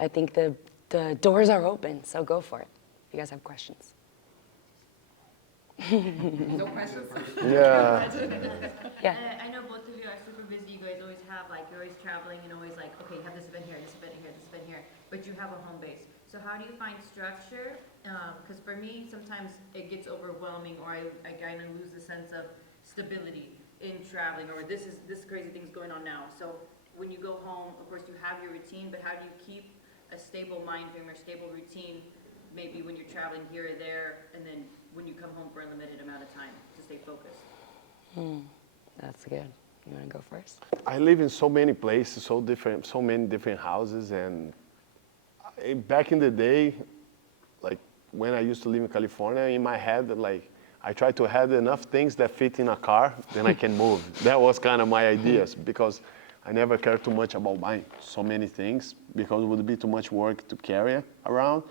I think the doors are open, so go for it. If you guys have questions. No questions? Yeah. Yeah. I know both of you are super busy. You guys always have, like, you're always traveling and always like, okay, you have this event here, this event here, this event here, but you have a home base. So how do you find structure? Because for me, sometimes it gets overwhelming, or I kind of lose the sense of stability in traveling, or this crazy thing's going on now. So when you go home, of course, you have your routine, but how do you keep a stable mind frame or stable routine, maybe when you're traveling here or there, and then when you come home for a limited amount of time to stay focused? That's good. You want to go first? I live in so many places, so many different houses, and back in the day, like when I used to live in California, in my head, like I tried to have enough things that fit in a car, then I can move. That was kind of my ideas, because I never cared too much about buying so many things, because it would be too much work to carry around.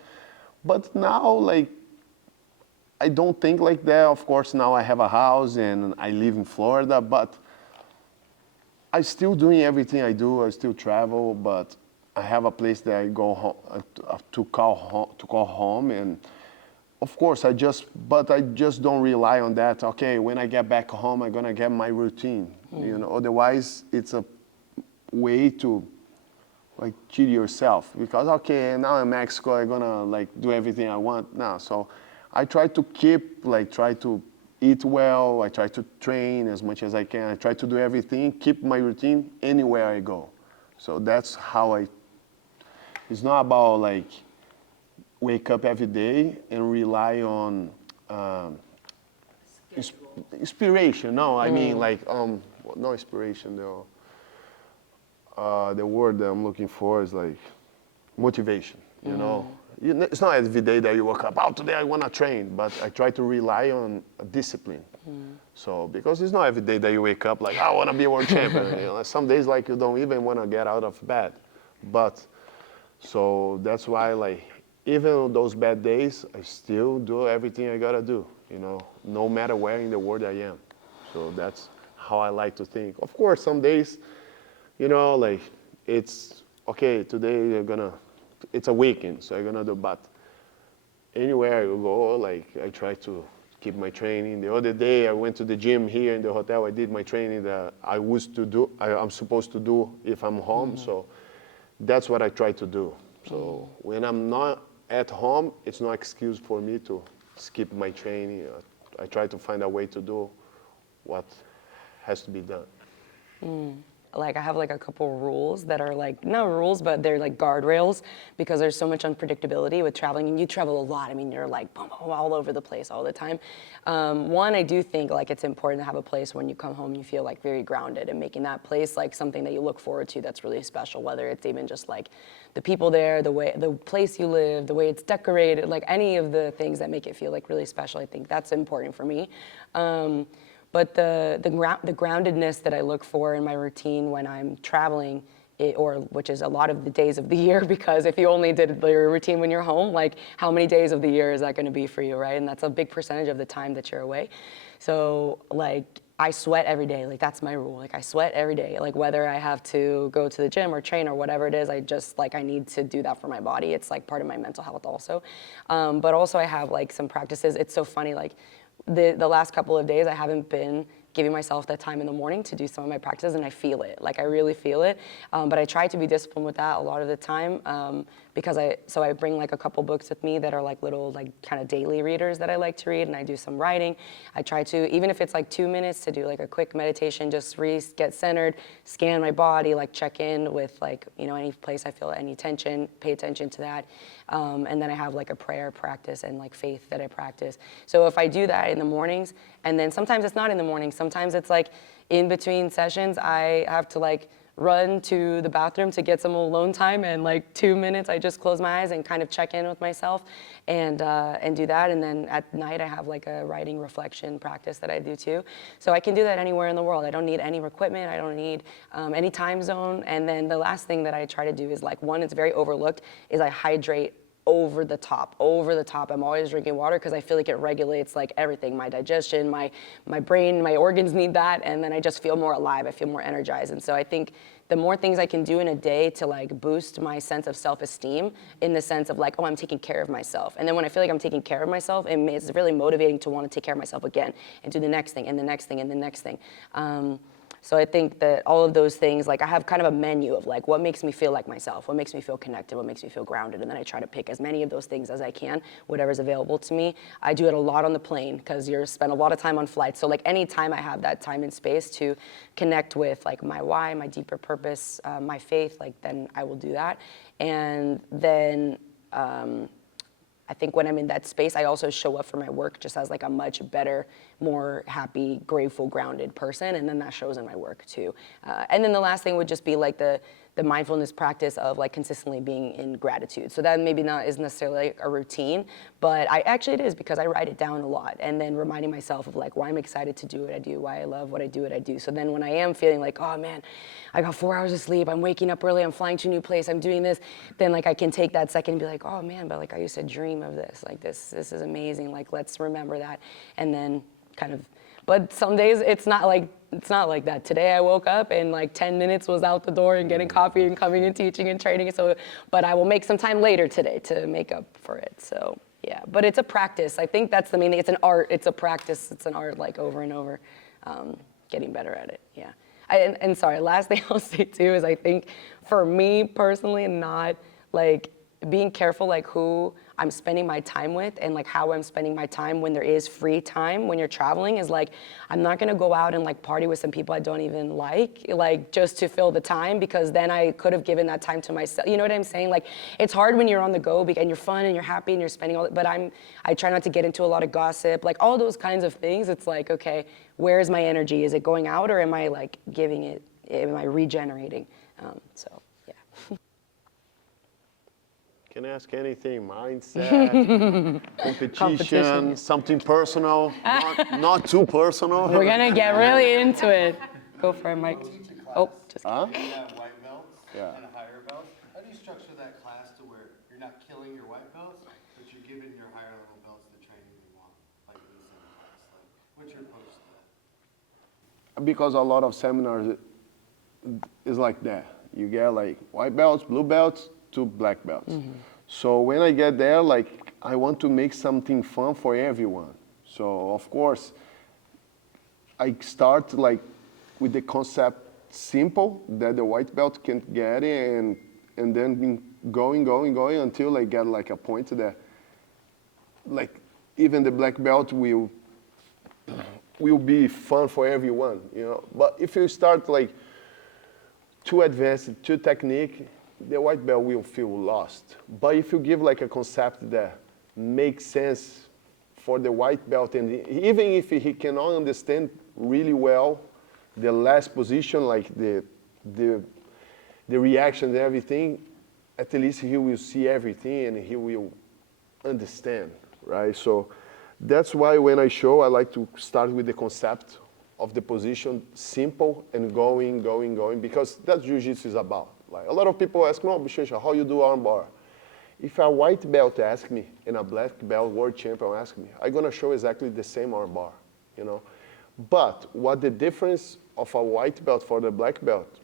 But now, like, I don't think like that. Of course, now I have a house and I live in Florida, but I still doing everything I do. I still travel, but I have a place that I go home, to call home. And of course, I just don't rely on that. Okay, when I get back home, I'm gonna get my routine. You know, otherwise it's a way to like cheat yourself, because okay, now in Mexico, I'm gonna like do everything I want now. So I try to try to eat well. I try to train as much as I can. I try to do everything, keep my routine anywhere I go. So that's how it's not about like wake up every day and rely on inspiration. No, I mean like, no inspiration though. The word that I'm looking for is like motivation, you know? It's not every day that you wake up, oh, today I want to train, but I try to rely on a discipline. So, because it's not every day that you wake up like, I want to be a world champion. You know, some days like you don't even want to get out of bed. But, so that's why like, even on those bad days, I still do everything I got to do, you know, no matter where in the world I am. So that's how I like to think. Of course, some days, you know, like it's, okay, today you're gonna, it's a weekend, so I'm gonna do, but anywhere I go, like I try to keep my training. The other day I went to the gym here in the hotel, I did my training that I'm supposed to do if I'm home, so that's what I try to do. So when I'm not at home, it's no excuse for me to skip my training. I try to find a way to do what has to be done. Like I have like a couple rules that are like, not rules, but they're like guardrails, because there's so much unpredictability with traveling, and you travel a lot. I mean, you're like boom, boom, all over the place all the time. One, I do think like it's important to have a place when you come home you feel like very grounded, and making that place like something that you look forward to that's really special, whether it's even just like the people there, the place you live, the way it's decorated, like any of the things that make it feel like really special. I think that's important for me. But the groundedness that I look for in my routine when I'm traveling, which is a lot of the days of the year, because if you only did your routine when you're home, like how many days of the year is that going to be for you, right? And that's a big percentage of the time that you're away. So like I sweat every day, like that's my rule. Like I sweat every day, like whether I have to go to the gym or train or whatever it is, I need to do that for my body. It's like part of my mental health also. But also I have like some practices. It's so funny, like the last couple of days I haven't been giving myself that time in the morning to do some of my practices, and I feel it, like I really feel it. But I try to be disciplined with that a lot of the time, because I bring like a couple books with me that are like little like kind of daily readers that I like to read, and I do some writing. I try to, even if it's like 2 minutes, to do like a quick meditation, just get centered, scan my body, like check in with like, you know, any place I feel any tension, pay attention to that. And then I have like a prayer practice and like faith that I practice. So if I do that in the mornings, and then sometimes it's not in the morning, sometimes it's like in between sessions, I have to like run to the bathroom to get some alone time, and like 2 minutes, I just close my eyes and kind of check in with myself and do that. And then at night, I have like a writing reflection practice that I do too. So I can do that anywhere in the world. I don't need any equipment. I don't need any time zone. And then the last thing that I try to do is like, one, it's very overlooked, is I hydrate over the top. I'm always drinking water because I feel like it regulates like everything, my digestion, my brain, my organs need that, and then I just feel more alive, I feel more energized. And so I think the more things I can do in a day to like boost my sense of self-esteem in the sense of like, oh, I'm taking care of myself. And then when I feel like I'm taking care of myself, it's really motivating to want to take care of myself again and do the next thing and the next thing and the next thing. So I think that all of those things, like I have kind of a menu of like what makes me feel like myself, what makes me feel connected, what makes me feel grounded, and then I try to pick as many of those things as I can, whatever's available to me. I do it a lot on the plane because you spend a lot of time on flights. So like any time I have that time and space to connect with like my why, my deeper purpose, my faith, like then I will do that. And then I think when I'm in that space, I also show up for my work just as like a much better, more happy, grateful, grounded person, and then that shows in my work too. And then the last thing would just be like the mindfulness practice of like consistently being in gratitude. So that maybe not is necessarily like a routine, but it is because I write it down a lot, and then reminding myself of like why I'm excited to do what I do, why I love what I do. So then when I am feeling like, oh man, I got 4 hours of sleep, I'm waking up early, I'm flying to a new place, I'm doing this, then like I can take that second and be like, oh man, but like I used to dream of this, like this is amazing, like let's remember that, and then kind of. But some days it's not like that. Today I woke up and like 10 minutes was out the door and getting coffee and coming and teaching and training. So, but I will make some time later today to make up for it. So yeah, but it's a practice. I think that's the main thing. It's an art. It's a practice. It's an art, like over and over, getting better at it. Yeah. And sorry, last thing I'll say too is I think for me personally, not like being careful like who I'm spending my time with and like how I'm spending my time when there is free time when you're traveling is like, I'm not gonna go out and like party with some people I don't even like just to fill the time, because then I could have given that time to myself. You know what I'm saying? Like it's hard when you're on the go and you're fun and you're happy and you're spending all that, but I try not to get into a lot of gossip, like all those kinds of things. It's like, okay, where's my energy? Is it going out or am I like giving it, am I regenerating? So yeah. Can I ask anything? Mindset, competition, something personal, not too personal. We're gonna get really into it. Go for it, Mike. Oh, just Huh? You have white belts Yeah. and higher belts. How do you structure that class to where you're not killing your white belts, but you're giving your higher level belts the training you want, like in the same class? Like, what's your approach to that? Because a lot of seminars is like that. You get like white belts, blue belts, to black belts. So when I get there, like I want to make something fun for everyone. So of course, I start like with the concept simple that the white belt can get in, and then going until I get like a point that like even the black belt will be fun for everyone, you know. But if you start like too advanced, too technique, the white belt will feel lost. But if you give like a concept that makes sense for the white belt, and even if he cannot understand really well the last position, like the reaction and everything, at least he will see everything and he will understand, right? So that's why when I show, I like to start with the concept of the position, simple and going, because that's jiu-jitsu is about. Like a lot of people ask me, oh, Buchecha, how you do armbar? If a white belt ask me and a black belt world champion ask me, I'm gonna show exactly the same armbar, you know? But what the difference of a white belt for the black belt,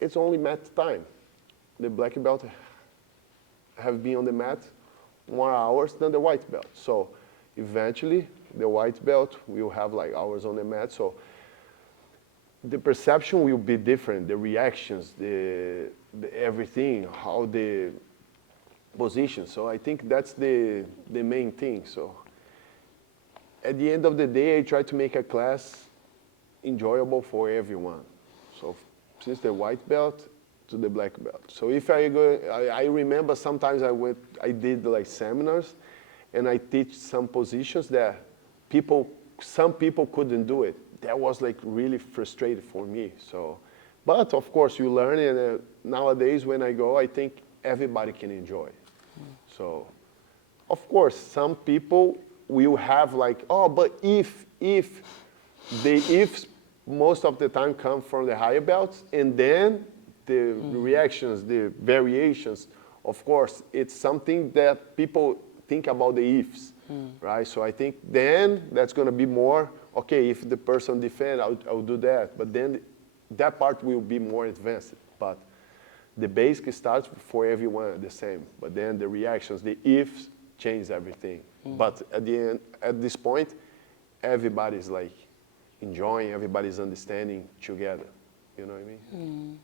it's only mat time. The black belt have been on the mat more hours than the white belt. So eventually the white belt will have like hours on the mat. So the perception will be different, the reactions, the everything, how the position. So I think that's the main thing. So at the end of the day, I try to make a class enjoyable for everyone. So since the white belt to the black belt. So if I go, I remember sometimes I did like seminars and I teach some positions that some people couldn't do it. That was like really frustrating for me. So, but of course you learn, and nowadays when I go, I think everybody can enjoy. So, of course, some people will have like, oh, but if most of the time come from the higher belts, and then the reactions, the variations of course, it's something that people think about the ifs, right? So I think then that's going to be more, okay, if the person defend, I'll do that. But then that part will be more advanced. But the basic starts for everyone the same. But then the reactions, the ifs, change everything. But at the end, at this point, everybody's like enjoying, everybody's understanding together. You know what I mean?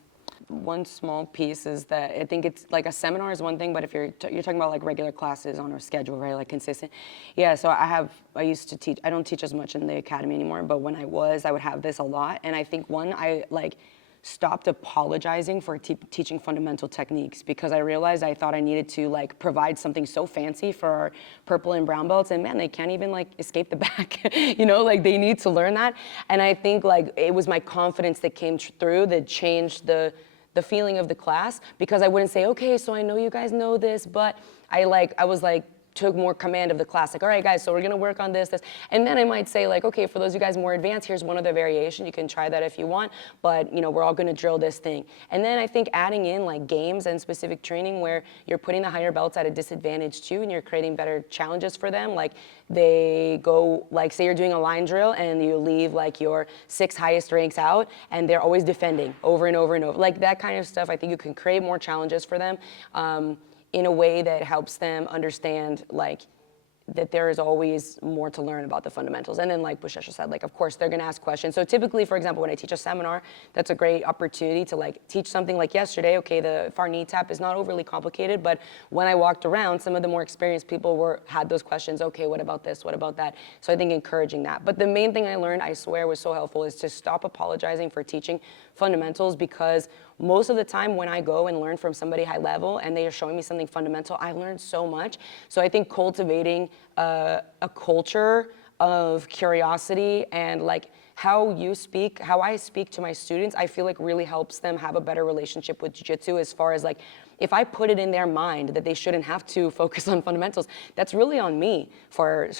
One small piece is that I think it's like a seminar is one thing, but if you're talking about like regular classes on our schedule, right, like consistent. Yeah, so I used to teach, I don't teach as much in the academy anymore, but when I would have this a lot. And I think I like stopped apologizing for teaching fundamental techniques because I realized I thought I needed to like provide something so fancy for our purple and brown belts, and man, they can't even like escape the back, you know, like they need to learn that. And I think like it was my confidence that came through that changed the feeling of the class, because I wouldn't say, okay, so I know you guys know this, but I was like, took more command of the class, like, all right, guys, so we're gonna work on this. And then I might say like, okay, for those of you guys more advanced, here's one other variation. You can try that if you want, but you know, we're all gonna drill this thing. And then I think adding in like games and specific training where you're putting the higher belts at a disadvantage too, and you're creating better challenges for them. Like they go, like say you're doing a line drill and you leave like your 6 highest ranks out and they're always defending over and over and over. Like that kind of stuff, I think you can create more challenges for them. In a way that helps them understand like that there is always more to learn about the fundamentals. And then like Buchecha said, like of course they're gonna ask questions. So typically, for example, when I teach a seminar, that's a great opportunity to like teach something like yesterday, okay, the far knee tap is not overly complicated, but when I walked around, some of the more experienced people had those questions, okay, what about this, what about that? So I think encouraging that. But the main thing I learned, I swear was so helpful, is to stop apologizing for teaching fundamentals, because most of the time when I go and learn from somebody high level and they are showing me something fundamental, I learned so much. So I think cultivating a culture of curiosity and like how I speak to my students, I feel like really helps them have a better relationship with jiu-jitsu, as far as like, if I put it in their mind that they shouldn't have to focus on fundamentals, that's really on me for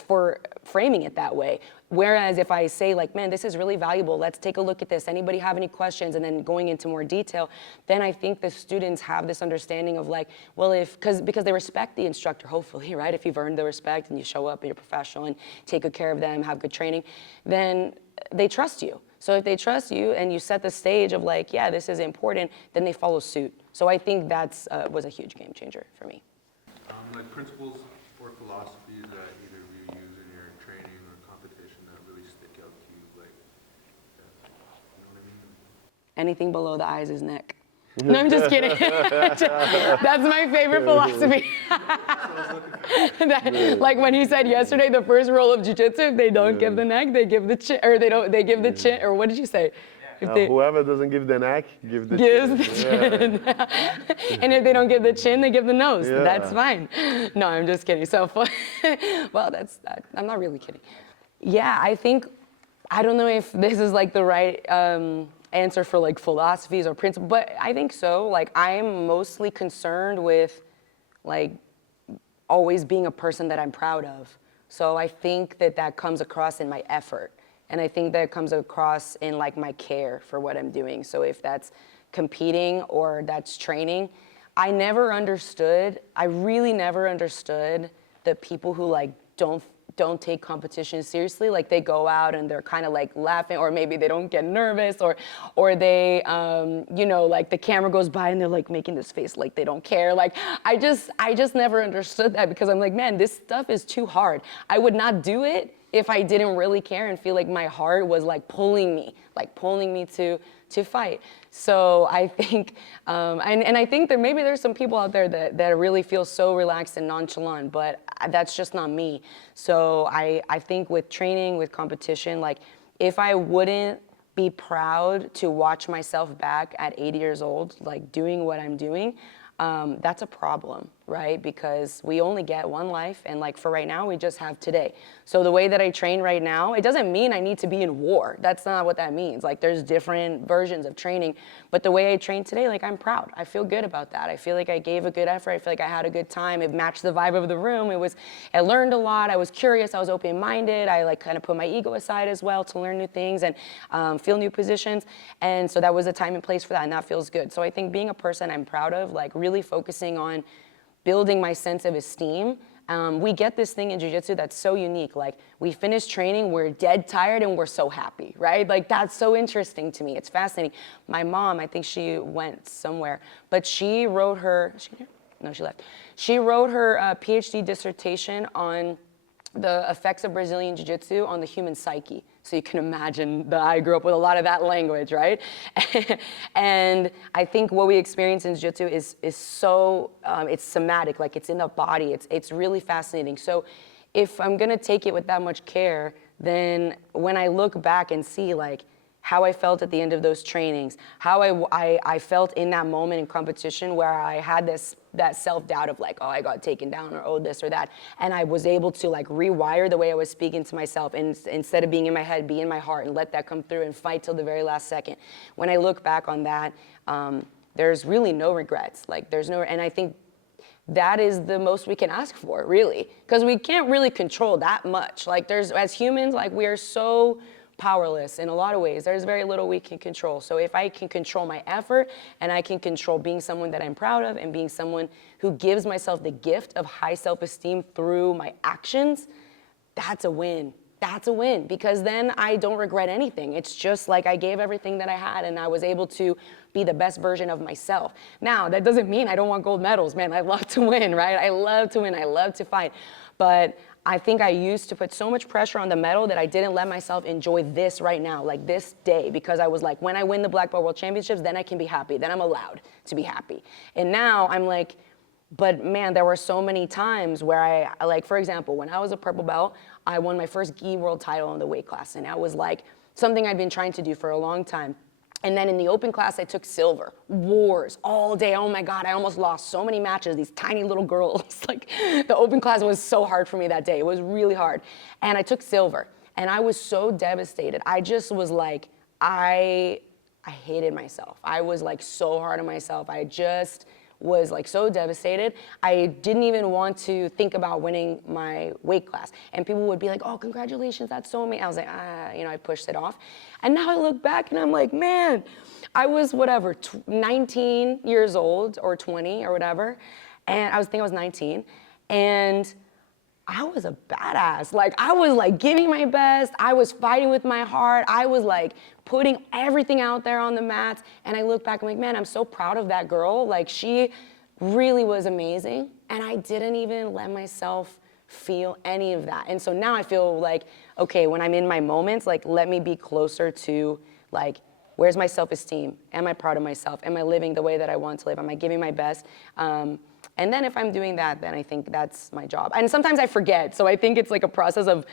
framing it that way. Whereas if I say like, man, this is really valuable, let's take a look at this, anybody have any questions, and then going into more detail, then I think the students have this understanding of like, well, because they respect the instructor, hopefully, right? If you've earned the respect and you show up and you're professional and take good care of them, have good training, then they trust you. So if they trust you and you set the stage of like, yeah, this is important, then they follow suit. So I think that's was a huge game changer for me. Like principles or philosophies that either of you use in your training or competition that really stick out to you, like, you know what I mean? Anything below the eyes is neck. No, I'm just kidding. That's my favorite philosophy. Like when he said yesterday, the first rule of jiu-jitsu, if they don't give the neck, they give the chin, or they give the chin, or what did you say? Whoever doesn't give the neck, gives the chin. And if they don't give the chin, they give the nose. Yeah. That's fine. No, I'm just kidding. So, well, I'm not really kidding. Yeah, I don't know if this is like the right answer for like philosophies or principles, but I think so. Like I'm mostly concerned with like always being a person that I'm proud of. So I think that comes across in my effort. And I think that comes across in like my care for what I'm doing. So if that's competing or that's training, I really never understood the people who like don't take competition seriously. Like they go out and they're kind of like laughing, or maybe they don't get nervous, or they, you know, like the camera goes by and they're like making this face like they don't care. Like I just never understood that, because I'm like, man, this stuff is too hard. I would not do it if I didn't really care and feel like my heart was like pulling me to fight. So I think, and I think that maybe there's some people out there that really feel so relaxed and nonchalant, but that's just not me. So I think with training, with competition, like if I wouldn't be proud to watch myself back at 80 years old, like doing what I'm doing, that's a problem, right? Because we only get one life, and like for right now, we just have today. So the way that I train right now, it doesn't mean I need to be in war. That's not what that means. Like there's different versions of training, but the way I train today, like I'm proud. I feel good about that. I feel like I gave a good effort. I feel like I had a good time. It matched the vibe of the room. I learned a lot. I was curious. I was open-minded. I like kind of put my ego aside as well to learn new things and feel new positions. And so that was a time and place for that, and that feels good. So I think being a person I'm proud of, like really focusing on building my sense of esteem. We get this thing in jiu-jitsu that's so unique. Like, we finish training, we're dead tired, and we're so happy, right? Like, that's so interesting to me. It's fascinating. My mom, I think she went somewhere, but she wrote her, is she here? No, she left. She wrote her PhD dissertation on the effects of Brazilian jiu-jitsu on the human psyche. So you can imagine that I grew up with a lot of that language, right? And I think what we experience in jiu-jitsu is so, it's somatic, like it's in the body. It's really fascinating. So if I'm gonna take it with that much care, then when I look back and see like how I felt at the end of those trainings, how I felt in that moment in competition where I had that self-doubt of like, oh, I got taken down, or oh, this or that. And I was able to like rewire the way I was speaking to myself, and instead of being in my head, be in my heart and let that come through and fight till the very last second. When I look back on that, there's really no regrets. Like there's no, and I think that is the most we can ask for, really, because we can't really control that much. Like as humans, like we are so powerless in a lot of ways. There's very little we can control. So if I can control my effort, and I can control being someone that I'm proud of, and being someone who gives myself the gift of high self-esteem through my actions, that's a win. That's a win, because then I don't regret anything. It's just like I gave everything that I had, and I was able to be the best version of myself. Now, that doesn't mean I don't want gold medals, man. I love to win, right? I love to win. I love to fight. But I think I used to put so much pressure on the medal that I didn't let myself enjoy this right now, like this day, because I was like, when I win the Black Belt World Championships, then I can be happy. Then I'm allowed to be happy. And now I'm like, but man, there were so many times where I, like, for example, when I was a purple belt, I won my first gi world title in the weight class. And that was like something I'd been trying to do for a long time. And then in the open class, I took silver. Wars all day. Oh my God, I almost lost so many matches. These tiny little girls. Like, the open class was so hard for me that day. It was really hard. And I took silver. And I was so devastated. I just was like, I hated myself. I was like so hard on myself. I just was like so devastated. I didn't even want to think about winning my weight class. And people would be like, oh, congratulations, that's so amazing. I was like, I pushed it off. And now I look back and I'm like, man, I was whatever, 19 years old or 20 or whatever. And I was 19. And I was a badass. Like, I was like giving my best. I was fighting with my heart. I was like putting everything out there on the mats. And I look back, I'm like, man, I'm so proud of that girl. Like, she really was amazing. And I didn't even let myself feel any of that. And so now I feel like, okay, when I'm in my moments, like, let me be closer to like, where's my self-esteem? Am I proud of myself? Am I living the way that I want to live? Am I giving my best? And then if I'm doing that, then I think that's my job. And sometimes I forget. So I think it's like a process of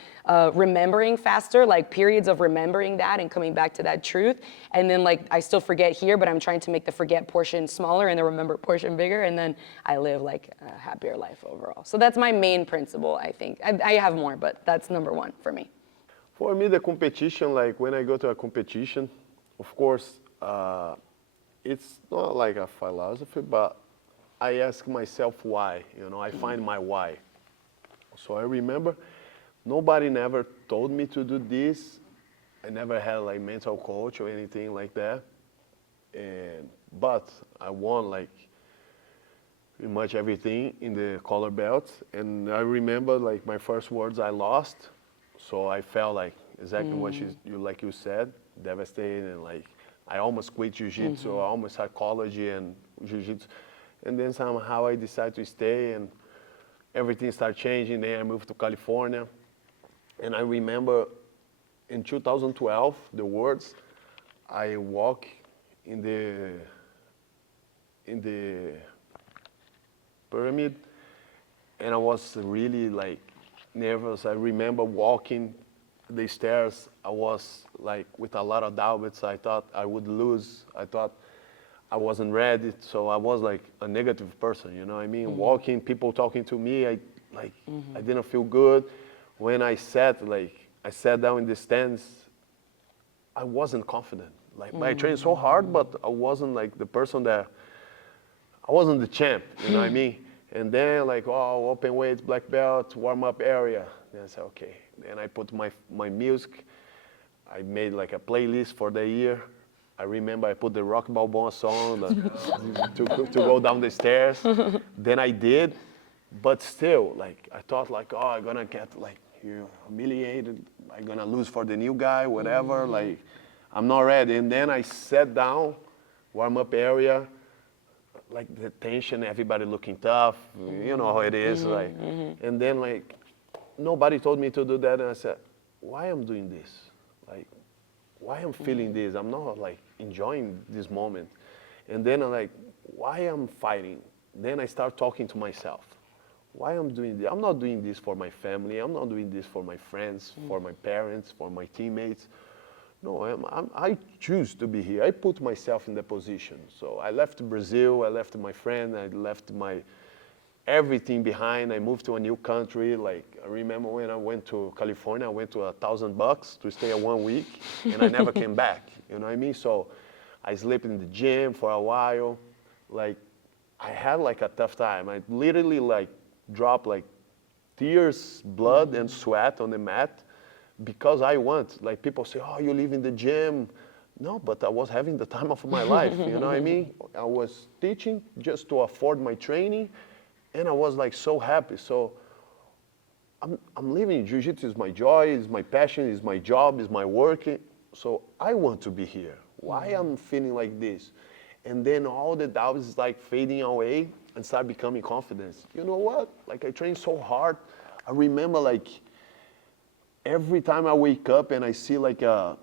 remembering faster, like periods of remembering that and coming back to that truth. And then like I still forget here, but I'm trying to make the forget portion smaller and the remember portion bigger. And then I live like a happier life overall. So that's my main principle, I think. I have more, but that's number one for me. For me, the competition, like when I go to a competition, of course, it's not like a philosophy, but I ask myself why, I find my why. So I remember nobody never told me to do this. I never had like mental coach or anything like that. But I won like pretty much everything in the color belts. And I remember like my first words, I lost. So I felt like exactly what you said, devastated, and like I almost quit jiu-jitsu. I almost had college and jiu-jitsu. And then somehow I decided to stay, and everything started changing. Then I moved to California. And I remember in 2012, the words, I walk in the pyramid, and I was really like nervous. I remember walking the stairs. I was like with a lot of doubts. I thought I would lose. I thought I wasn't ready, so I was like a negative person, you know what I mean? Walking, people talking to me, I didn't feel good. When I sat down in the stands, I wasn't confident. Like, I trained so hard, but I wasn't like the person that, I wasn't the champ, you know what I mean? And then like, oh, open weights, black belt, warm up area. Then I said, okay. Then I put my music. I made like a playlist for the year. I remember I put the Rock Balboa song to go down the stairs. Then I did, but still, like, I thought like, oh, I'm gonna get like humiliated. I'm gonna lose for the new guy, whatever. Like, I'm not ready. And then I sat down, warm-up area, like the tension, everybody looking tough. You know how it is, like. And then like, nobody told me to do that, and I said, why I'm doing this? Like, why I'm feeling this? I'm not like enjoying this moment. And then I'm like, why I'm fighting? Then I start talking to myself. Why I'm doing this? I'm not doing this for my family. I'm not doing this for my friends, for my parents, for my teammates. No, I choose to be here. I put myself in the position. So I left Brazil, I left my friend, I left my everything behind. I moved to a new country. Like, I remember when I went to California, I went to $1,000 to stay 1 week, and I never came back. You know what I mean? So I slept in the gym for a while. Like, I had like a tough time. I literally like dropped like tears, blood, and sweat on the mat because I want. Like, people say, oh, you live in the gym. No, but I was having the time of my life. You know what I mean? I was teaching just to afford my training. And I was like so happy. So I'm living. Jiu-jitsu is my joy, is my passion, is my job, is my work. So I want to be here. Why I'm feeling like this? And then all the doubts is like fading away and start becoming confidence. You know what? Like, I trained so hard. I remember like every time I wake up and I see like a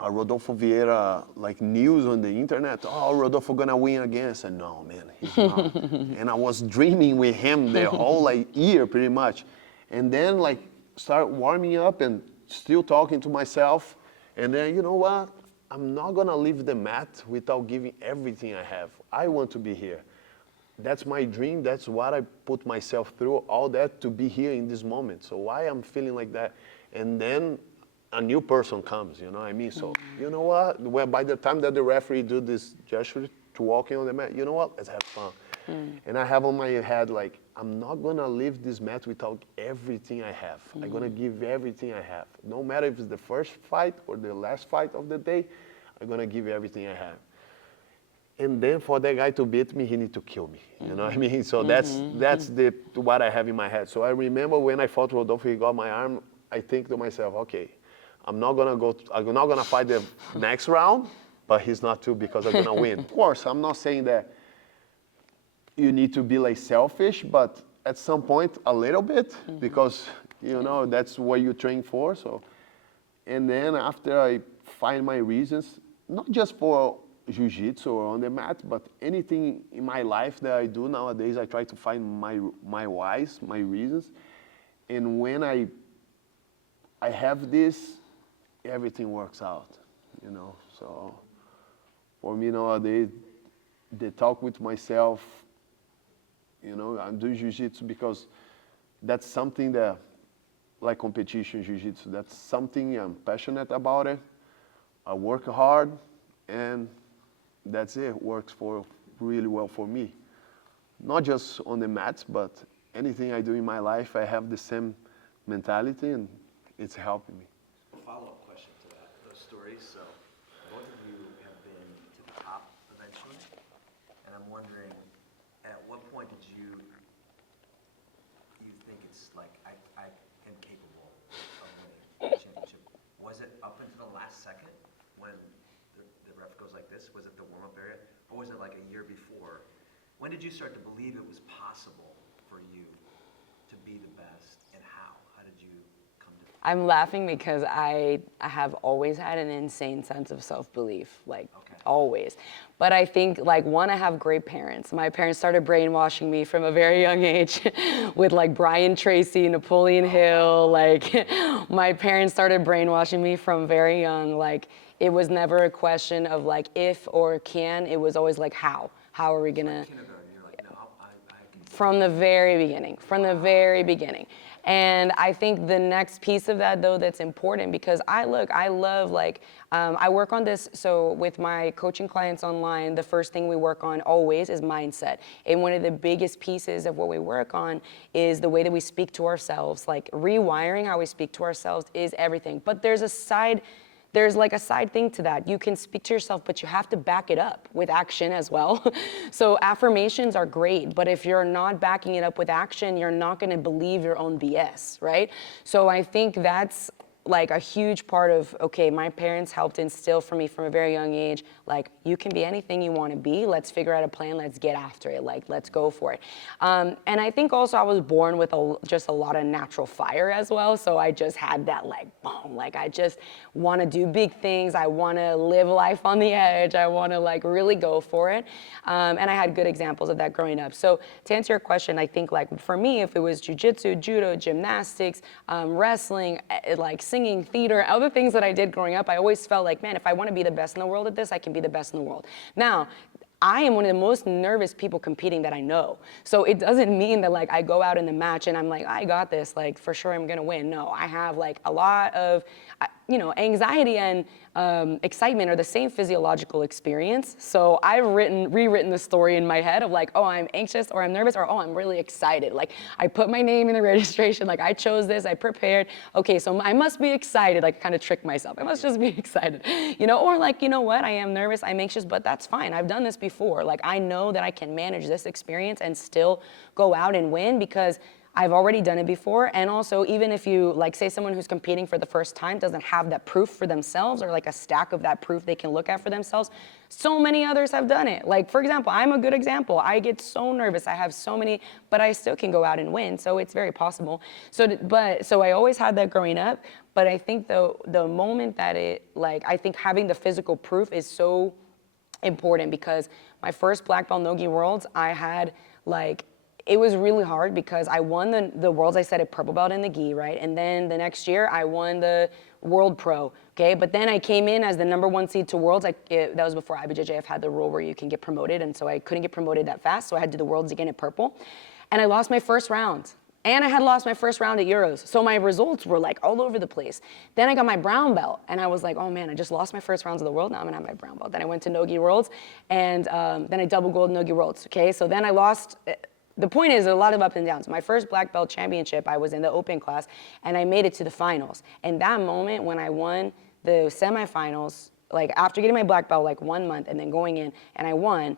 Rodolfo Vieira like news on the internet, oh, Rodolfo gonna win again. I said, no, man, he's not. And I was dreaming with him the whole like year pretty much. And then like start warming up and still talking to myself. And then, you know what? I'm not gonna leave the mat without giving everything I have. I want to be here. That's my dream. That's what I put myself through, all that to be here in this moment. So why I'm feeling like that? And then a new person comes, you know what I mean? So, you know what? Well, by the time that the referee do this gesture to walking on the mat, you know what? Let's have fun. And I have on my head, like, I'm not gonna leave this mat without everything I have. I'm gonna give everything I have. No matter if it's the first fight or the last fight of the day, I'm gonna give everything I have. And then for that guy to beat me, he need to kill me. You know what I mean? So that's what I have in my head. So I remember when I fought Rodolfo, he got my arm, I think to myself, okay, I'm not gonna fight the next round, but he's not too, because I'm gonna win. Of course, I'm not saying that you need to be like selfish, but at some point a little bit, because you know that's what you train for. So, and then after I find my reasons, not just for jiu-jitsu or on the mat, but anything in my life that I do nowadays, I try to find my whys, my reasons, and when I have this, everything works out, you know. So for me nowadays, the talk with myself, you know, I'm doing jiu-jitsu because that's something that, like competition jiu-jitsu, that's something I'm passionate about it. I work hard, and that's it. It works for really well for me. Not just on the mats, but anything I do in my life, I have the same mentality, and it's helping me. Follow-up question to that, those stories. So both of you have been to the top eventually, and I'm wondering, at what point did you think it's like, I am capable of winning a championship? Was it up until the last second when the ref goes like this? Was it the warm-up area? Or was it like a year before? When did you start to believe it was possible for you to be the best, and how? How did you come to? I'm laughing because I have always had an insane sense of self-belief, like always. But I think, like, one, I have great parents. My parents started brainwashing me from a very young age with like Brian Tracy, Napoleon Hill. Like, my parents started brainwashing me from very young. Like, it was never a question of like if or can. It was always like how. How are we gonna? From the very beginning. And I think the next piece of that, though, that's important, because I love, like, I work on this. So with my coaching clients online, the first thing we work on always is mindset. And one of the biggest pieces of what we work on is the way that we speak to ourselves. Like, rewiring how we speak to ourselves is everything. But there's a side there's like a side thing to that. You can speak to yourself, but you have to back it up with action as well. So affirmations are great, but if you're not backing it up with action, you're not going to believe your own BS, right? So I think that's like a huge part of, okay, my parents helped instill for me from a very young age, like, you can be anything you want to be. Let's figure out a plan. Let's get after it. Like, let's go for it. And I think also I was born with just a lot of natural fire as well. So I just had that like, boom, like I just want to do big things. I want to live life on the edge. I want to like really go for it. And I had good examples of that growing up. So to answer your question, I think like for me, if it was jiu-jitsu, judo, gymnastics, wrestling, like singing, theater, other things that I did growing up, I always felt like, man, if I want to be the best in the world at this, I can be the best in the world. Now, I am one of the most nervous people competing that I know. So it doesn't mean that like I go out in the match and I'm like, I got this, like for sure I'm gonna win. No, I have like a lot of, anxiety and excitement are the same physiological experience. So I've rewritten the story in my head of like, oh, I'm anxious or I'm nervous or oh, I'm really excited. Like I put my name in the registration, like I chose this, I prepared. Okay, so I must be excited. Like kind of trick myself. I must just be excited, or like, you know what? I am nervous, I'm anxious, but that's fine. I've done this before. Like I know that I can manage this experience and still go out and win because I've already done it before. And also, even if you, like, say someone who's competing for the first time doesn't have that proof for themselves or like a stack of that proof they can look at for themselves, so many others have done it. Like, for example, I'm a good example. I get so nervous. I have so many, but I still can go out and win. So it's very possible. So I always had that growing up. But I think the moment that I think having the physical proof is so important because my first black belt no-gi worlds, I had like, it was really hard because I won the worlds, I said, at purple belt in the gi, right? And then the next year I won the world pro, okay? But then I came in as the #1 seed to worlds. That was before IBJJF had the rule where you can get promoted. And so I couldn't get promoted that fast. So I had to do the worlds again at purple. And I lost my first round. And I had lost my first round at Euros. So my results were like all over the place. Then I got my brown belt and I was like, oh man, I just lost my first rounds of the world. Now I'm gonna have my brown belt. Then I went to no-gi worlds and then I double gold no-gi worlds, okay? So then I lost, the point is a lot of ups and downs. My first black belt championship, I was in the open class and I made it to the finals. And that moment when I won the semifinals, like after getting my black belt like 1 month and then going in and I won,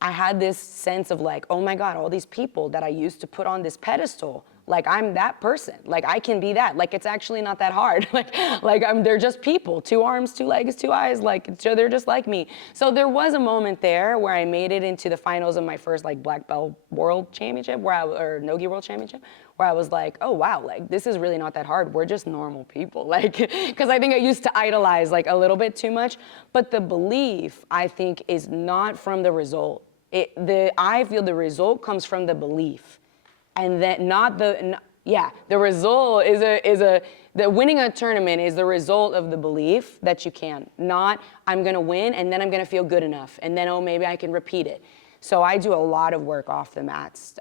I had this sense of like, oh my God, all these people that I used to put on this pedestal, like I'm that person, like I can be that, like it's actually not that hard. They're just people, 2 arms, 2 legs, 2 eyes, like they're just like me. So there was a moment there where I made it into the finals of my first like black belt world championship, or no-gi world championship, where I was like, oh wow, like this is really not that hard. We're just normal people, like, because I think I used to idolize like a little bit too much. But the belief, I think, is not from the result. I feel the result comes from the belief. And that the result the winning a tournament is the result of the belief that you can, not I'm gonna win and then I'm gonna feel good enough and then, oh, maybe I can repeat it. So I do a lot of work off the mats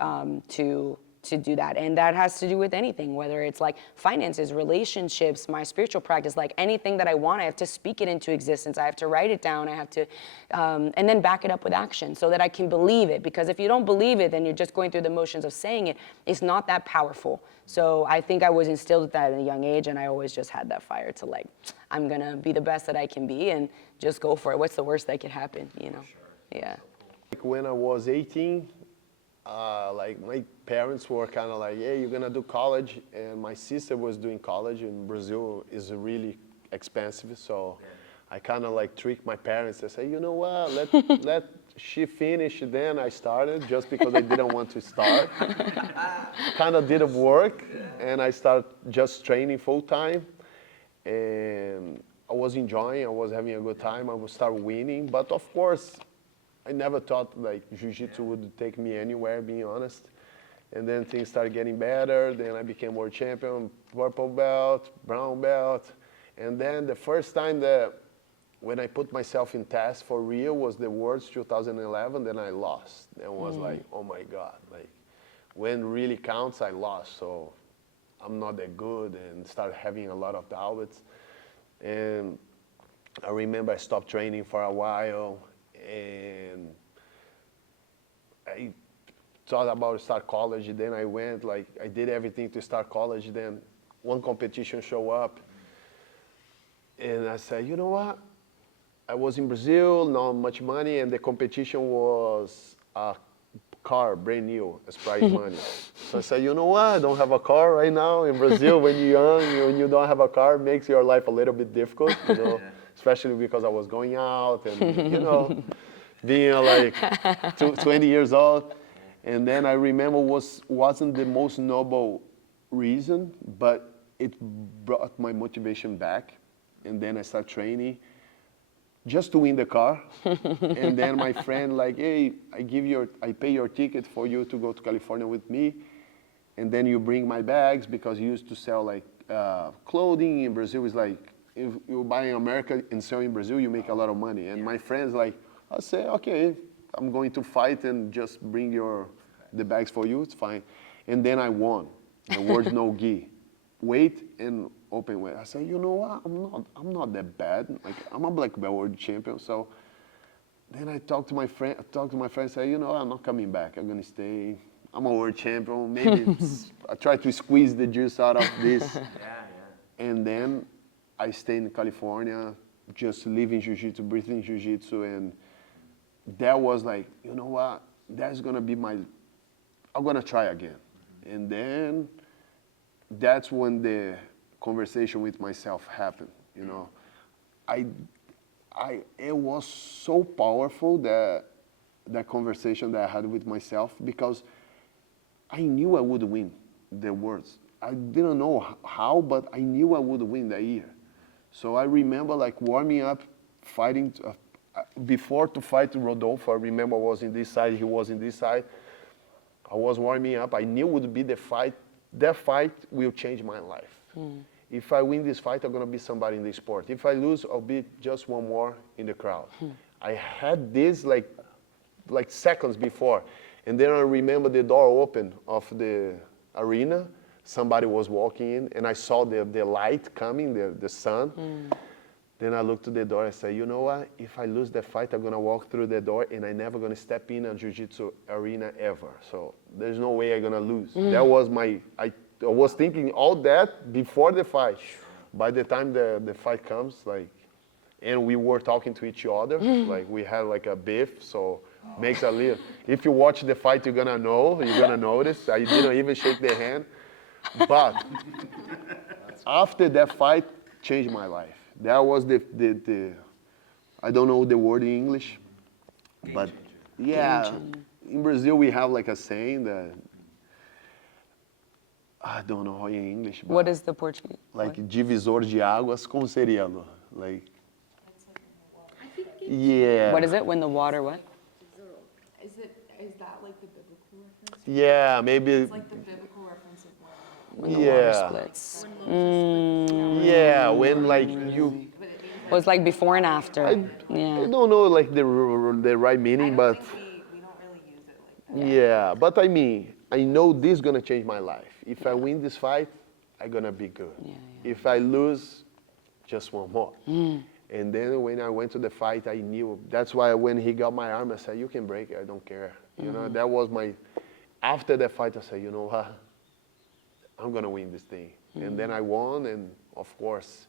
to do that. And that has to do with anything, whether it's like finances, relationships, my spiritual practice, like anything that I want, I have to speak it into existence. I have to write it down. I have to, and then back it up with action so that I can believe it. Because if you don't believe it, then you're just going through the motions of saying it. It's not that powerful. So I think I was instilled with that at a young age, and I always just had that fire to like, I'm gonna be the best that I can be and just go for it. What's the worst that could happen, Sure. Yeah. Like when I was 18, like my parents were kind of like, hey, you're gonna do college, and my sister was doing college in Brazil. Is really expensive, so I kind of like tricked my parents. I say, you know what, let she finish, then I started, just because I didn't want to start. Kind of didn't work, and I started just training full time, and I was enjoying, I was having a good time, I would start winning, but of course, I never thought like jiu-jitsu would take me anywhere, being honest. And then things started getting better. Then I became world champion, purple belt, brown belt. And then the first time when I put myself in test for real was the Worlds 2011, then I lost. Then was like, oh my God, like when really counts, I lost. So I'm not that good, and started having a lot of doubts. And I remember I stopped training for a while. And I thought about start college. Then I went, like I did everything to start college. Then one competition show up. And I said, you know what? I was in Brazil, not much money, and the competition was a car, brand new, as prize money. So I said, you know what? I don't have a car right now in Brazil. When you're young, when you don't have a car, it makes your life a little bit difficult, you know, especially because I was going out and, you know, being like 20 years old. And then I remember wasn't the most noble reason, but it brought my motivation back. And then I started training just to win the car. And then my friend like, hey, I pay your ticket for you to go to California with me. And then you bring my bags, because you used to sell like clothing in Brazil. Is like, if you buy in America and sell in Brazil, you make a lot of money. And my friends like, I say, okay, I'm going to fight and just bring the bags for you, it's fine. And then I won. The word's no gi. Weight and open weight. I said, you know what? I'm not that bad. Like, I'm a black belt world champion. So then I talked to my friend. Say, you know, I'm not coming back. I'm gonna stay. I'm a world champion. Maybe I try to squeeze the juice out of this. And then I stayed in California, just living jiu-jitsu, breathing jiu-jitsu, and that was like, you know what? That's gonna be I'm gonna try again. And then that's when the conversation with myself happened, you know. It was so powerful, that conversation that I had with myself, because I knew I would win the words. I didn't know how, but I knew I would win that year. So I remember like warming up, fighting, before to fight Rodolfo. I remember I was in this side, he was in this side. I was warming up, I knew it would be the fight. That fight will change my life. If I win this fight, I'm gonna be somebody in the sport. If I lose, I'll be just one more in the crowd. I had this like seconds before. And then I remember the door open of the arena. Somebody was walking in, and I saw the light coming, the sun. Then I looked to the door and said, you know what? If I lose the fight, I'm gonna walk through the door and I'm never gonna step in a jiu-jitsu arena ever. So there's no way I'm gonna lose. That was I was thinking all that before the fight. By the time the fight comes, like, and we were talking to each other, like we had like a beef, so makes a little, if you watch the fight, you're gonna notice. I didn't even shake their hand. But after that fight, changed my life. That was the I don't know the word in English, but yeah, in Brazil we have like a saying that, I don't know how in English, but What is the Portuguese? like divisor de águas, como seria, Lu? Like, yeah. What is it? When the water what? Is that like the biblical reference? Yeah, maybe. It's like the biblical reference of When the water Yeah. splits. when Moses Yeah, when like you, but it means Well, it's like before and after. I don't know like the right meaning, but we don't really use it like that. yeah, but I mean, I know this is gonna change my life. If I win this fight, I'm gonna be good. If I lose, just one more. And then when I went to the fight, I knew. That's why when he got my arm, I said, you can break it, I don't care. You know, that was after that fight, I said, you know what? I'm gonna win this thing. And then I won, and of course,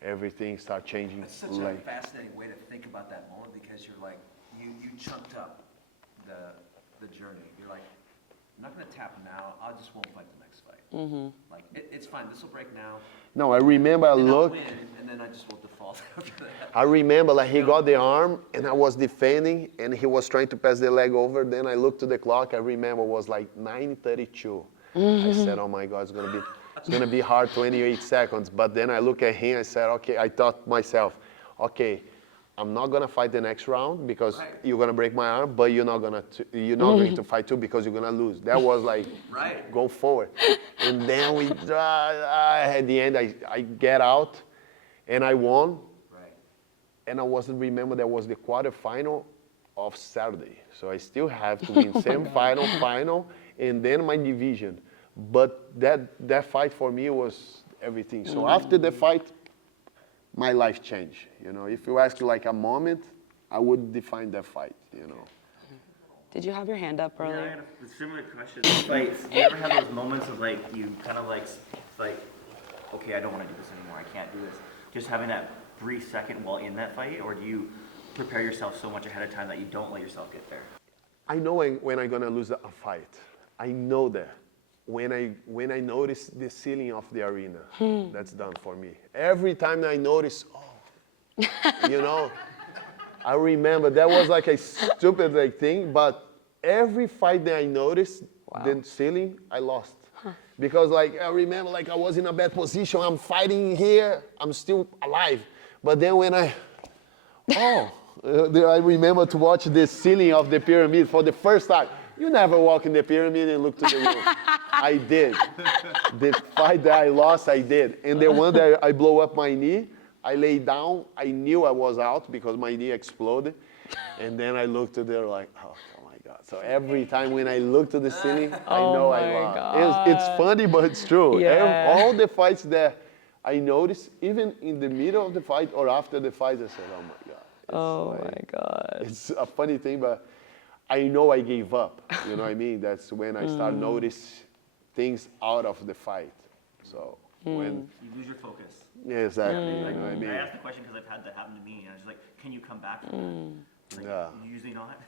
everything started changing. It's such a fascinating way to think about that moment, because you're like, you chunked up the journey. You're like, I'm not gonna tap now, I just won't fight the next fight. Like, it's fine, this will break now. No, I remember I And I'll looked. win, and then I just will default after that. I remember like he got the arm and I was defending and he was trying to pass the leg over. Then I looked to the clock. I remember it was like 9:32. I said, oh my God, it's gonna be hard, 28 seconds. But then I look at him, I said, okay, I thought myself, okay, I'm not gonna fight the next round because you're gonna break my arm, but you're not going to fight too because you're gonna lose. That was like, go forward. And then at the end, I get out and I won. And I wasn't remember that was the quarterfinal of Saturday. So I still have to win semi-final, final, and then my division. But that fight for me was everything. So after the fight, my life changed. You know, if you ask like a moment, I would define that fight, you know. Did you have your hand up Yeah, I earlier? had a similar question. It's like, you ever have those moments of like, you kind of like, okay, I don't want to do this anymore, I can't do this. just having that brief second while in that fight, or do you prepare yourself so much ahead of time that you don't let yourself get there? I know when I'm gonna lose a fight. I know that. When I notice the ceiling of the arena, that's done for me. Every time I notice, you know, I remember that was like a stupid like thing, but every fight that I noticed the ceiling, I lost. Because like I remember like I was in a bad position, I'm fighting here, I'm still alive. But then when I remember to watch the ceiling of the pyramid for the first time. You never walk in the pyramid and look to the roof. I did. The fight that I lost, I did. And the one that I blow up my knee, I lay down. I knew I was out because my knee exploded. And then I looked to there like, oh my God. So every time when I look to the ceiling, I know I lost. It's funny, but it's true. Yeah. All the fights that I noticed, even in the middle of the fight or after the fight, I said, oh my God. Oh my God. It's a funny thing, but I know I gave up. You know what I mean? That's when I start notice things out of the fight. So when You lose your focus. yeah, exactly. Like, You know what I mean? I asked the question because I've had that happen to me, and I was just like, can you come back from that? It's like, Yeah. usually not.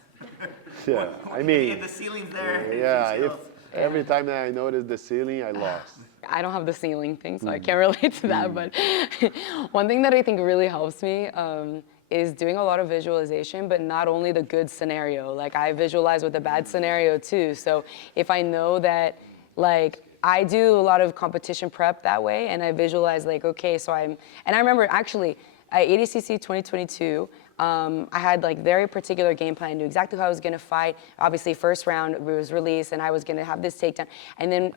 Yeah. I mean, if the ceiling's there. yeah. it's If every time that I notice the ceiling, I lost. I don't have the ceiling thing, so I can't relate to that. But one thing that I think really helps me is doing a lot of visualization, but not only the good scenario. Like I visualize with the bad scenario too. So if I know that, like, I do a lot of competition prep that way, and I visualize like, okay, so and I remember actually at ADCC 2022, I had like very particular game plan. I knew exactly how I was gonna fight. Obviously, first round it was released, and I was gonna have this takedown. And then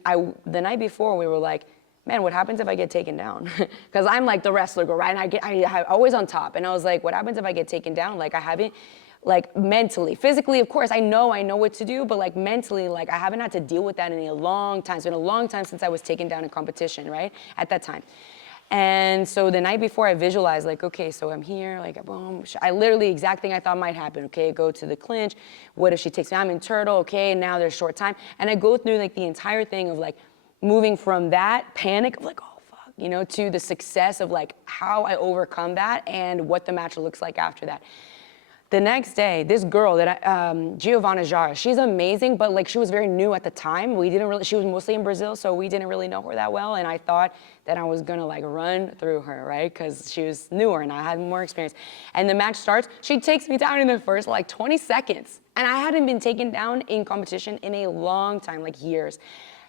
the night before, we were like, man, what happens if I get taken down? Because I'm like the wrestler girl, right? And I always on top. And I was like, what happens if I get taken down? Like I haven't, like mentally, physically, of course, I know what to do, but like mentally, like I haven't had to deal with that in a long time. It's been a long time since I was taken down in competition, right? At that time. And so the night before I visualized like, okay, so I'm here, like boom. I literally, exact thing I thought might happen. Okay, go to the clinch. What if she takes me? I'm in turtle, okay, now there's short time. And I go through like the entire thing of like, moving from that panic of like, oh fuck, you know, to the success of like how I overcome that and what the match looks like after that. The next day, this girl that Giovanna Jara, she's amazing, but like she was very new at the time. She was mostly in Brazil, so we didn't really know her that well. And I thought that I was gonna like run through her, right? Because she was newer and I had more experience. And the match starts, she takes me down in the first like 20 seconds. And I hadn't been taken down in competition in a long time, like years.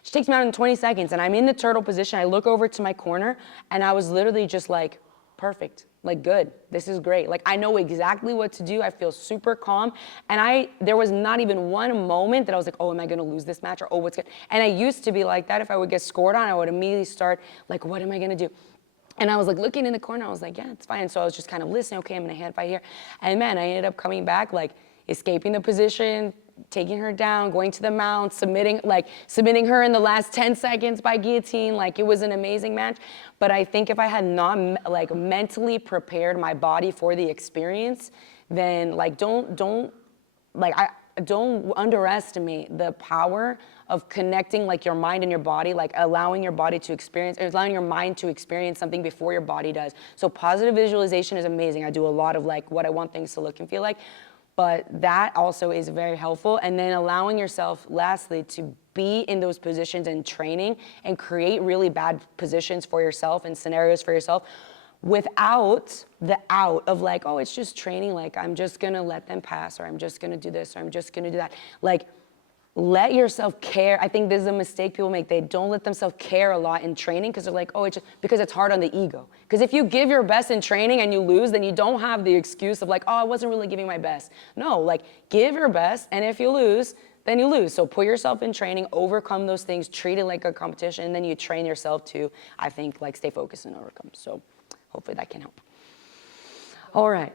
She takes me out in 20 seconds and I'm in the turtle position. I look over to my corner and I was literally just like, perfect, like good, this is great. Like I know exactly what to do. I feel super calm. And there was not even one moment that I was like, oh, am I gonna lose this match? Or oh, what's good? And I used to be like that. If I would get scored on, I would immediately start like, what am I gonna do? And I was like looking in the corner, I was like, yeah, it's fine. So I was just kind of listening, okay, I'm gonna hand fight here. And man, I ended up coming back, like escaping the position, taking her down, going to the mount, submitting her in the last 10 seconds by guillotine. Like it was an amazing match. But I think if I had not like mentally prepared my body for the experience, then like don't underestimate the power of connecting like your mind and your body, like allowing your body to experience, or allowing your mind to experience something before your body does. So positive visualization is amazing. I do a lot of like what I want things to look and feel like. But that also is very helpful. And then allowing yourself, lastly, to be in those positions and training and create really bad positions for yourself and scenarios for yourself without the out of like, oh, it's just training. Like, I'm just going to let them pass, or I'm just going to do this, or I'm just going to do that. Like, let yourself care. I think this is a mistake people make. They don't let themselves care a lot in training because they're like, oh, it's just because it's hard on the ego. Because if you give your best in training and you lose, then you don't have the excuse of like, oh, I wasn't really giving my best. No, like give your best, and if you lose, then you lose. So put yourself in training, overcome those things, treat it like a competition, and then you train yourself to, I think, like stay focused and overcome. So hopefully that can help. All right.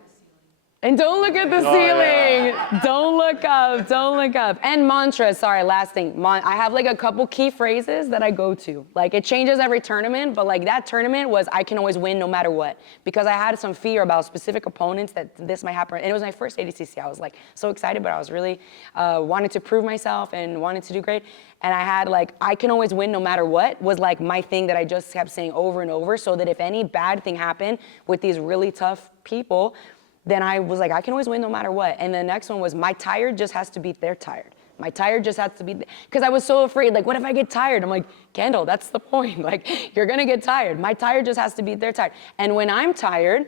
And don't look at the ceiling. Don't look up. Don't look up. And mantras. Sorry, last thing. I have like a couple key phrases that I go to. Like it changes every tournament, but like that tournament was I can always win no matter what. Because I had some fear about specific opponents that this might happen. And it was my first ADCC. I was like so excited, but I was really wanted to prove myself and wanted to do great. And I had like, I can always win no matter what was like my thing that I just kept saying over and over, so that if any bad thing happened with these really tough people, then I was like, I can always win no matter what. And the next one was, my tired just has to beat their tired. My tired just has to be, because I was so afraid, like, what if I get tired? I'm like, Kendall, that's the point. Like, you're gonna get tired. My tired just has to beat their tired. And when I'm tired,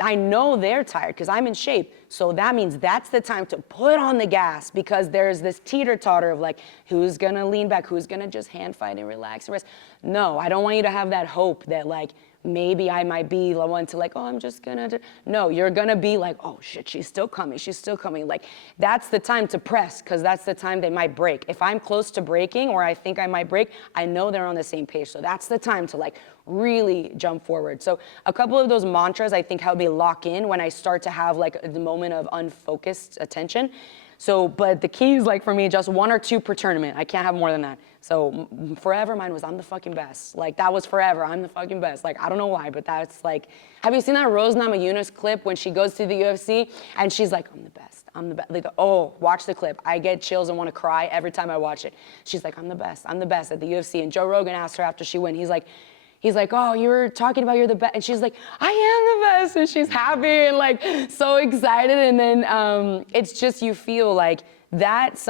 I know they're tired because I'm in shape. So that means that's the time to put on the gas, because there's this teeter-totter of like, who's gonna lean back? Who's gonna just hand fight and relax and rest? No, I don't want you to have that hope that like, maybe I might be the one to like, oh, I'm just gonna do. No, you're gonna be like, oh shit, she's still coming, she's still coming. Like, that's the time to press, because that's the time they might break. If I'm close to breaking or I think I might break, I know they're on the same page. So that's the time to like really jump forward. So a couple of those mantras I think help me lock in when I start to have like the moment of unfocused attention. So, but the key is like for me, just 1 or 2 per tournament. I can't have more than that. So forever mine was, I'm the fucking best. Like that was forever, I'm the fucking best. Like, I don't know why, but that's like, have you seen that Rose Namajunas clip when she goes to the UFC and she's like, I'm the best, I'm the best. Like, oh, watch the clip. I get chills and want to cry every time I watch it. She's like, I'm the best at the UFC. And Joe Rogan asked her after she won, he's like, oh, you were talking about you're the best. And she's like, I am the best. And she's happy and like so excited. And then it's just, you feel like that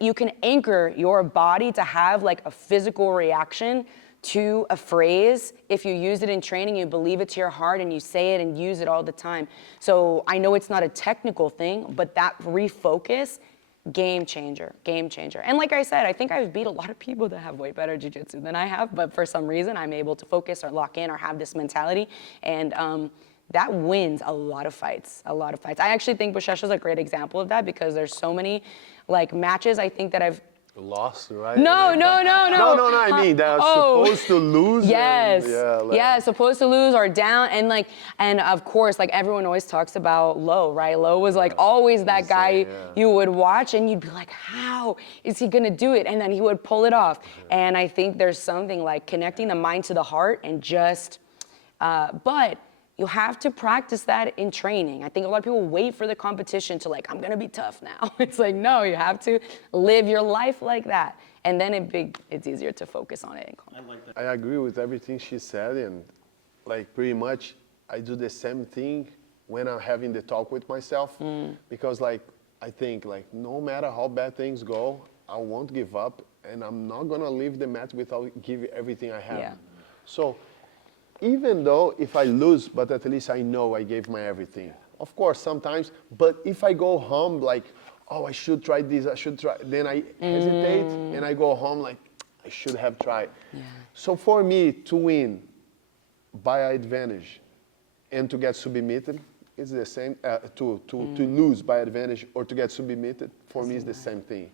you can anchor your body to have like a physical reaction to a phrase. If you use it in training, you believe it to your heart and you say it and use it all the time. So I know it's not a technical thing, but that refocus, game changer. And like I said, I think I've beat a lot of people that have way better jiu-jitsu than I have, but for some reason I'm able to focus or lock in or have this mentality, and that wins a lot of fights. I actually think Buchecha is a great example of that, because there's so many like matches I think that I've lost, right? No. I mean, they're supposed to lose. Yes. And, Supposed to lose or down. And like, and of course, like everyone always talks about Lowe, right? Lowe was like always that guy you would watch and you'd be like, how is he gonna do it? And then he would pull it off. And I think there's something like connecting the mind to the heart and just, but you have to practice that in training. I think a lot of people wait for the competition to like, I'm gonna be tough now. It's like, no, you have to live your life like that. And then it's easier to focus on it. I agree with everything she said, and like pretty much I do the same thing when I'm having the talk with myself, because like I think like no matter how bad things go, I won't give up, and I'm not gonna leave the mat without giving everything I have. Yeah. So even though if I lose, but at least I know I gave my everything. Of course, sometimes, but if I go home like, oh, I should try this, then I hesitate and I go home like, I should have tried. Yeah. So for me to win by advantage and to get submitted is the same, to lose by advantage or to get submitted, for me is the same thing.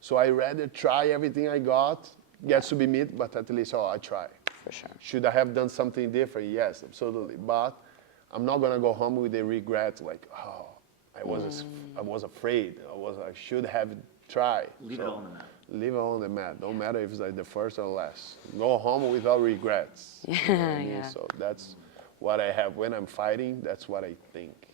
So I rather try everything I got, get submitted, but at least, I try. For sure. Should I have done something different? Yes, absolutely. But I'm not gonna go home with a regret like, oh, I was afraid. I should have tried. Leave it on the mat. Leave it on the mat. Don't matter if it's like the first or last. Go home without regrets. You know what I mean? So that's what I have when I'm fighting. That's what I think.